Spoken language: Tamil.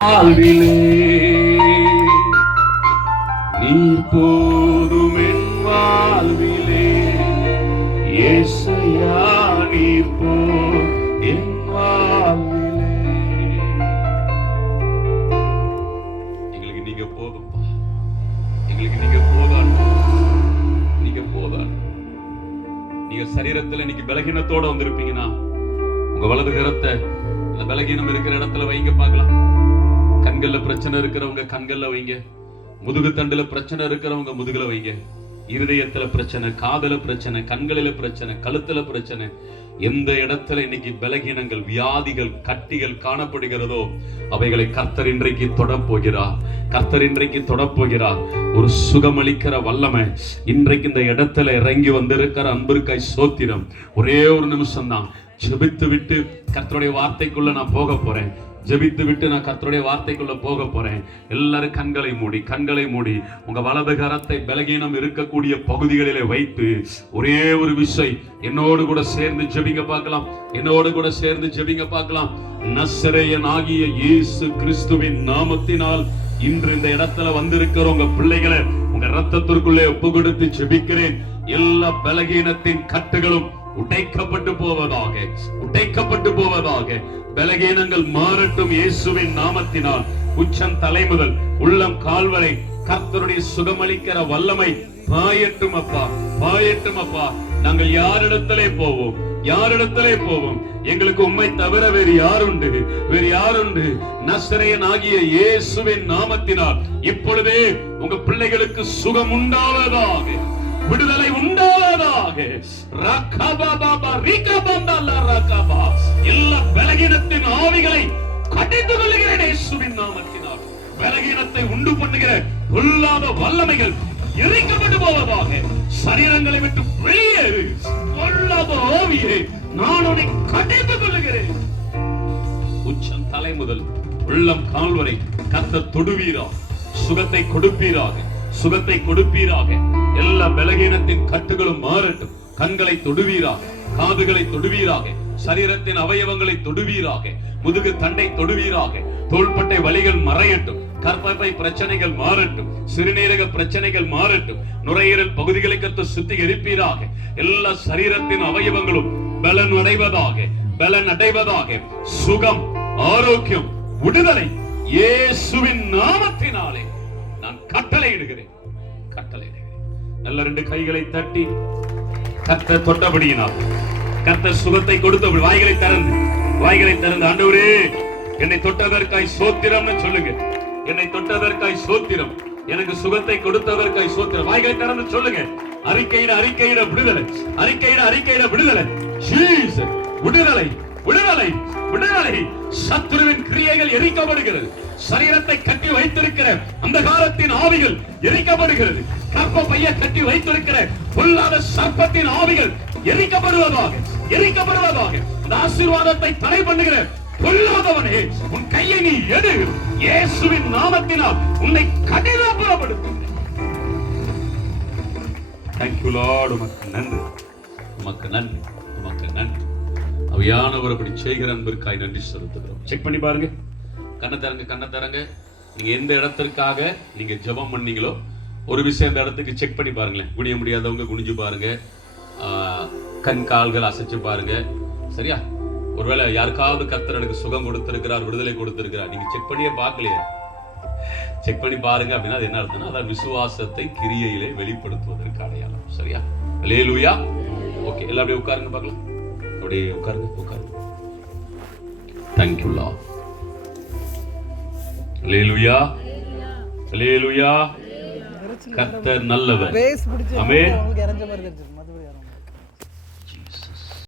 வாழ்விலே நீர் போதும் என் வாழ்விலே இயேசுயா நீர் போதும் என் வாழ்விலே. எங்களுக்கு நீங்க போதும்பா, எங்களுக்கு நீங்க போதான், நீங்க போதான். நீங்க சரீரத்துல இன்னைக்கு பலகீனத்தோட வந்திருப்பீங்கன்னா உங்க வலது கரத்தை அந்த பலகீனம் இருக்கிற இடத்துல வைங்க பார்க்கலாம். கண்கள்ல பிரச்சனை இருக்கிறவங்க கண்கள்ல வைங்க, முதுகு தண்டுல பிரச்சனை இருக்கிறவங்க முதுகுல வைங்க. இருதயத்துல பிரச்சனை, காதல பிரச்சனை, கண்களில பிரச்சனை, கழுத்துல பிரச்சனை, எந்த இடத்துல இன்னைக்கு பலகீனங்கள், வியாதிகள், கட்டிகள் காணப்படுகிறதோ அவைகளை கர்த்தர் இன்றைக்கு தொடப்போகிறார். கர்த்தர் இன்றைக்கு தொடப்போகிறார். ஒரு சுகமளிக்கிற வல்லமை இன்றைக்கு இந்த இடத்துல இறங்கி வந்திருக்கிற அன்பிற்காய் சோத்திரம். ஒரே ஒரு நிமிஷம் தான் ஜெபித்து விட்டு கர்த்தருடைய வார்த்தைக்குள்ள நான் போக போறேன். ஜெபித்து விட்டு நான் கர்த்தருடைய வார்த்தைக்குள்ள போக போறேன். எல்லாரும் கண்களை மூடி உங்க வலது கரத்தை பலகீனம் இருக்கக்கூடிய பகுதிகளிலே வைத்து ஒரே ஒரு விஷயம் என்னோடு கூட சேர்ந்து ஜெபிங்க பார்க்கலாம். என்னோடு கூட சேர்ந்து ஜெபிங்க பார்க்கலாம். நசரேயனாகிய இயேசு கிறிஸ்துவின் நாமத்தினால் இன்று இந்த இடத்துல வந்திருக்கிற உங்க பிள்ளைகளை உங்க ரத்தத்திற்குள்ளே ஒப்பு கொடுத்து ஜெபிக்கிறேன். எல்லா பலகீனத்தின் கட்டுகளும் உடைக்கப்பட்டு போவதாக, உடைக்கப்பட்டு போவதாக. பலகீனங்கள் மாறட்டும் இயேசுவின் நாமத்தினால். உச்சம் தலை முதல் உள்ளம் கால் வரை கர்த்தருடைய சுகமளிக்கிற வல்லமை பாயட்டும் அப்பா, பாயட்டும் அப்பா. நாங்கள் யாரிடத்திலே போவோம், யாரிடத்திலே போவோம்? எங்களுக்கு உம்மை தவிர வேறு யாருண்டு, வேறு யாருண்டு? நசரேயன் ஆகிய இயேசுவின் நாமத்தினால் இப்பொழுதே உங்க பிள்ளைகளுக்கு சுகம் உண்டாவதாக, விடுதலை உண்டாவதாக. எல்லா பலகீனத்தின் ஆவிகளை கடிந்து கொள்ளுகிறேன் இயேசுவின் நாமத்தினால். பலகீனத்தை உண்டு பண்ணுகிற பொல்லாத வல்லமைகள் எரிக்கப்பட்டு போவதாக. சரீரங்களை விட்டு வெளியேறு பொல்லாத ஆவியை நான் உன்னை கடிந்து கொள்ளுகிறேன். உச்சம் தலை முதல் உள்ளம் கால் வரை கர்த்தர் தொடுவீராக, சுகத்தை கொடுப்பீராக, சுகத்தை கொடுப்பீராக. எல்லா பலகீனத்தின் கட்டுகளும் மாறட்டும். கண்களை தொடுவீராக, காதுகளை தொடுவீராக, சரீரத்தின் அவயவங்களை தொடுவீராக, முதுகு தண்டை தொடுவீராக. தோள்பட்டை வலிகள் மறையட்டும், கர்ப்பப்பை பிரச்சனைகள் மாறட்டும், சிறுநீரக பிரச்சனைகள் மாறட்டும், நுரையீரல் பகுதிகளை கர்த்தர் சுத்திகரிப்பீராக. எல்லா சரீரத்தின் அவயவங்களும் பலன் அடைவதாக, பலன் அடைவதாக. சுகம், ஆரோக்கியம், விடுதலை இயேசுவின் நாமத்தினாலே நான் கட்டளையிடுகிறேன், கட்டளையிடுகிறேன். நல்ல ரெண்டு கைகளை தட்டி கர்த்தர் தொட்டபடியினால், கர்த்தர் சுகத்தை கொடுத்த வாய்களை திறந்து, வாய்களை திறந்து ஆண்டவரே என்னை தொட்டதற்காய் சோத்திரம்னு சொல்லுங்க. என்னை தொட்டதற்காய் சோத்திரம், எனக்கு சுகத்தை கொடுத்ததற்காய் சோத்திரம். வாய்களை திறந்து சொல்லுங்க. அறிக்கையிட அறிக்கையிட விடுதலை, அறிக்கையிட அறிக்கையிட விடுதலை. ஜீசஸ் விடுதலை, விடுதலை, விடுதலை. சத்துருவின் கிரியைகள் எரிக்கப்படுகிறது. சரீரத்தை கட்டி வைத்திருக்கிற அந்த காலத்தின் ஆவிகள் எரிக்கப்படுகிறது. கற்ப பைய கட்டி வைத்திருக்கிற பொல்லாத சர்ப்பத்தின் ஆவிகள் எரிக்கப்படுவதாக, எரிக்கப்படுவதாக. இந்த ஆசீர்வாதத்தை தடை பண்ணுகிற பொல்லாதவனே உன் கையை நீ எடு. இயேசுவின் நாமத்தினால் உன்னை கடினப்படுத்து. Thank you Lord. உமக்கு நன்றி, உமக்கு நன்றி, உமக்கு நன்றி. அவையானவர் அப்படி செய்கிற அன்பிற்காய் நன்றி செலுத்துகிறோம். செக் பண்ணி பாருங்க. கண்ணை தரங்க, கண்ணை தரங்க. நீங்க எந்த இடத்திற்காக நீங்க ஜெபம் பண்ணீங்களோ ஒரு விஷயம் அந்த இடத்துக்கு செக் பண்ணி பாருங்களேன். குனிய முடியாதவங்க குனிஞ்சு பாருங்க, கண் கால்கள் அசைச்சு பாருங்க. சரியா? ஒருவேளை யாருக்காவது கர்த்தர் எனக்கு சுகம் கொடுத்திருக்கிறார், விடுதலை கொடுத்திருக்கிறார், நீங்க செக் பண்ணியே பார்க்கலையே, செக் பண்ணி பாருங்க. அப்படின்னா அது என்ன அர்த்தம்னா அதான் விசுவாசத்தை கிரியையிலே வெளிப்படுத்துவதற்கு அடையாளம். சரியா? அல்லேலூயா. ஓகே, எல்லாம் அப்படியே உட்காருங்க பார்க்கலாம். அப்படியே உட்காருங்க, உட்காருங்க. Thank you Lord. அல்லேலூயா, அல்லேலூயா. கர்த்தர் நல்லவர். ஆமென்.